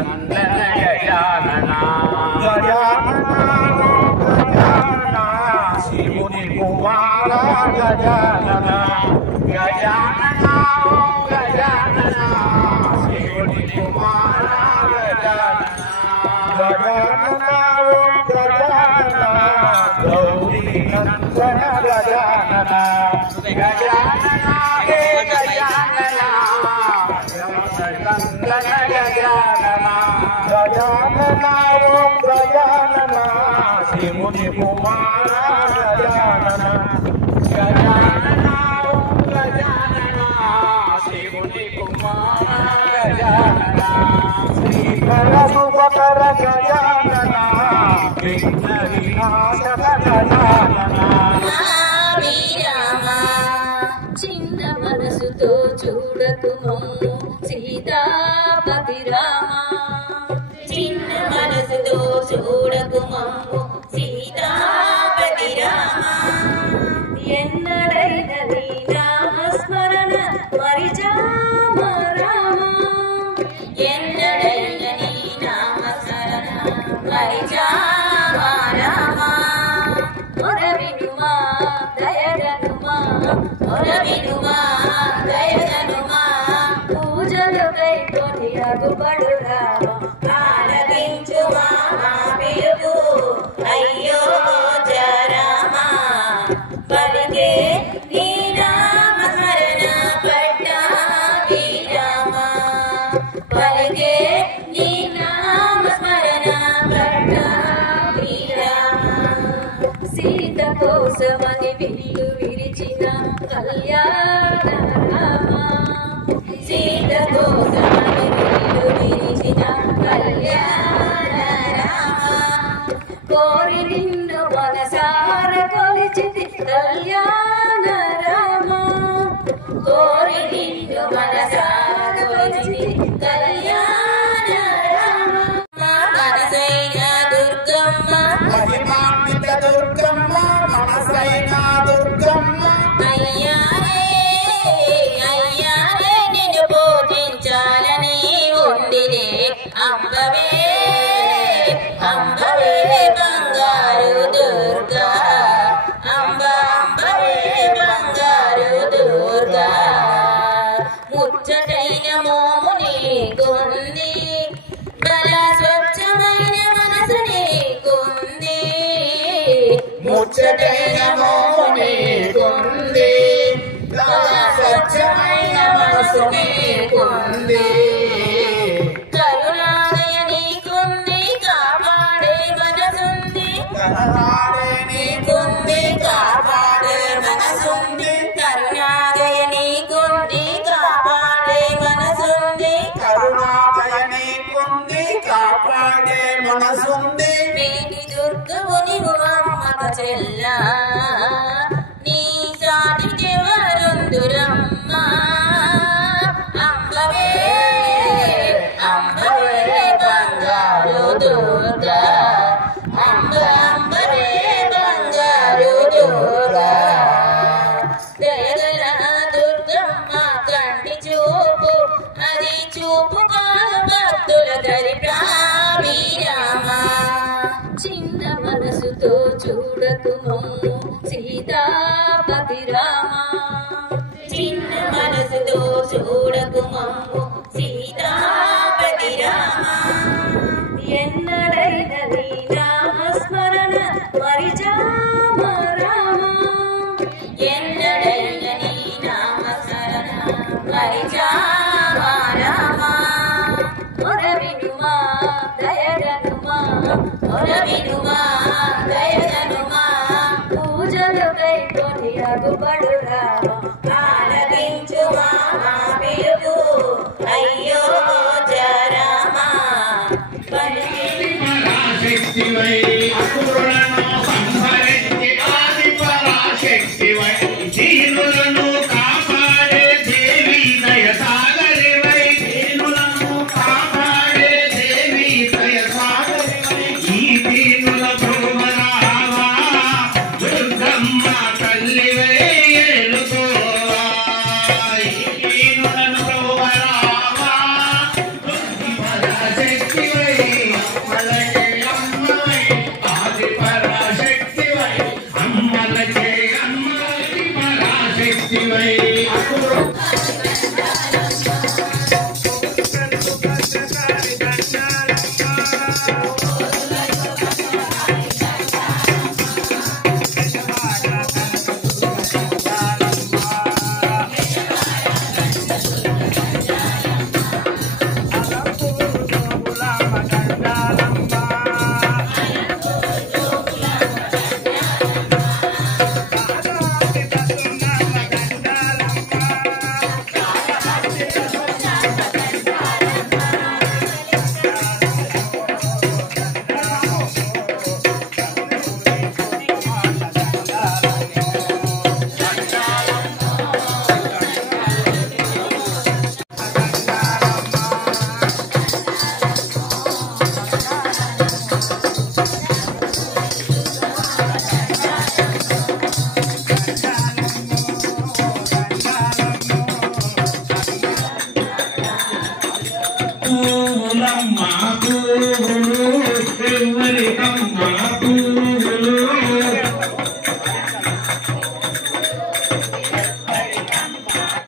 నందన గజానన శివుని కుమార గజానన గజానన గజానన శివుని కుమార గజానన గజానన గజానన గౌరీ నందన గజానన గజానన గజానన నందన గజానన గజానన గజానన శివుని కుమార గజానన గజానన గజానన శివుని కుమార గజానన శ్రీకర శుభకర గజానన విఘ్న వినాశక గజానన చిన్న మనసుతో చూడకు మమ్ము సీతాపతి రామ చిన్న మనసుతో చూడకు మమ్ము సీతాపతి రామ ఎన్నడైన నీ నామస్మరణ మరిచామ రామ ఎన్నడైన నీ నామస్మరణ మరిచామ రామ వినుమా దయగనుమా వినుమా దయగనుమా పూజలు కైకొని అగుపడు రామ ఆలకించుమా పిలుపు అయ్యో రామ పలికే నీ నామ స్మరణ పట్టాభి రామ పలికే నీ నామ స్మరణ పట్టాభి రామ సీత కోసమని విల్లు విరిచిన కళ్యాణ రామ సీత కోసమని విల్లు విరిచిన కళ్యాణ రామ కోరి నిన్ను మనసార కొలిచితి కళ్యాణ రామ కోరి నిన్ను మనసార కొలిచితి కళ్యాణ రామ మనసైన దుర్గమ్మ మహిమాన్విత దుర్గమ్మ మనసైన దుర్గమ్మ అయ్యారే అయ్యారే నిన్ను పూజించాలని ఉండినే అంబవే అంబవే బంగారు దుర్గా అంబ అంబవే బంగారు దుర్గా ముచ్చటైన మోము నీకుంది బల స్వచ్ఛమైన మనసు నీకుంది ముచ్చటైన మోము నీకుంది స్వచ్ఛమైన మనసు నీకుంది కరుణాలయ నీకుంది కాపాడే మనసుంది కరుణాలయ నీకుంది కాపాడే మనసుంది కరుణాలయ నీకుంది కాపాడే మనసుంది కరుణాలయ నీకుంది కాపాడే మనసుంది వీటి దుర్గవు నీవు అమ్మక చెల్లా నీ సాటికెవరుందురమ్మ అంబవే అంబవే బంగారు దుర్గా అంబ అంబవే బంగారు దుర్గా దయగల దుర్గమ్మ కంటి చూపు అది చూపు కాదు భక్తుల దరిద్రామి రామ చిన్న మనసుతో చూడకు మమ్ము సీతాపతి రామ చిన్న మనసుతో చూడకు మమ్ము సీతాపతి రామ ఎన్నడైన నీ నామస్మరణ మరిచామ రామ ఎన్నడైన నీ నామస్మరణ మరిచామ రామ వినుమా దయగనుమా వినుమా దయగనుమా పూజలు కైకొని అగుపడు రామ ఆలకించుమా పిలుపు అయ్యో రామ శక్తివై అసురులను సంహరించి ఆది పరాశక్తివై దీనులను కాపాడే దేవి దయసాగరివై దీనులను కాపాడే దేవి దయసాగరివై ఈ దీనుల భ్రువరావా దుర్గమ్మ తల్లివై ఏలుకోవా ఈ దీనులను భ్రువరావా దుర్గమ్మ శక్తి పువ్వులమ్మ పువ్వులు